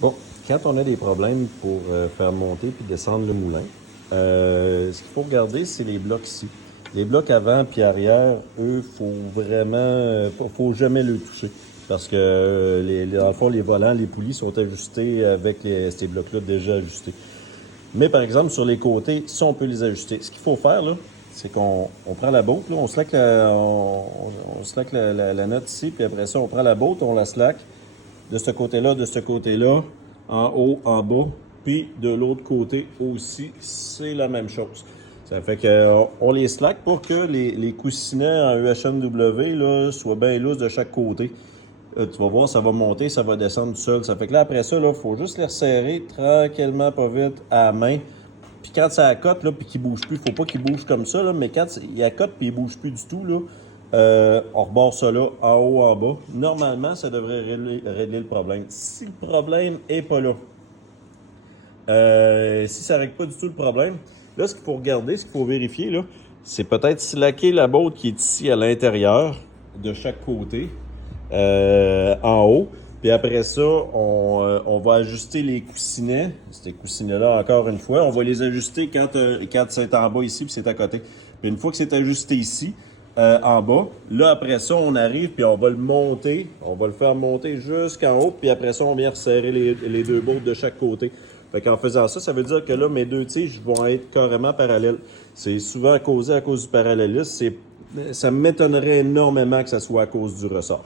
Bon, quand on a des problèmes pour faire monter puis descendre le moulin, ce qu'il faut regarder, c'est les blocs ici. Les blocs avant puis arrière, eux, faut vraiment, faut jamais le toucher. Parce que, dans le fond, les volants, les poulies sont ajustés avec ces blocs-là déjà ajustés. Mais par exemple, sur les côtés, ça, on peut les ajuster. Ce qu'il faut faire, là, c'est qu'on prend la botte, là, on slack, on slack la note ici, puis après ça, on prend la botte, on la slack de ce côté-là, de ce côté-là, en haut, en bas, puis de l'autre côté aussi, c'est la même chose. Ça fait qu'on les slack pour que les coussinets en EHMW là, soient bien lousses de chaque côté. Tu vas voir, ça va monter, ça va descendre tout seul. Ça fait que là, après ça, il faut juste les resserrer tranquillement, pas vite, à la main. Puis quand ça accote, là, puis qu'il bouge plus, faut pas qu'il bouge comme ça, là, mais quand il accote puis il bouge plus du tout, là, on rebord ça là, en haut, en bas. Normalement, ça devrait régler le problème. Si le problème est pas là, si ça règle pas du tout le problème, là, ce qu'il faut regarder, ce qu'il faut vérifier, là, c'est peut-être slacker la botte qui est ici à l'intérieur, de chaque côté, en haut. Puis après ça, on va ajuster les coussinets. Ces coussinets-là, encore une fois, on va les ajuster quand c'est en bas ici puis c'est à côté. Puis une fois que c'est ajusté ici, en bas, là, après ça, on arrive puis on va le monter. On va le faire monter jusqu'en haut. Puis après ça, on vient resserrer les deux bottes de chaque côté. Fait qu'en faisant ça, ça veut dire que là, mes deux tiges vont être carrément parallèles. C'est souvent causé à cause du parallélisme. Ça m'étonnerait énormément que ça soit à cause du ressort.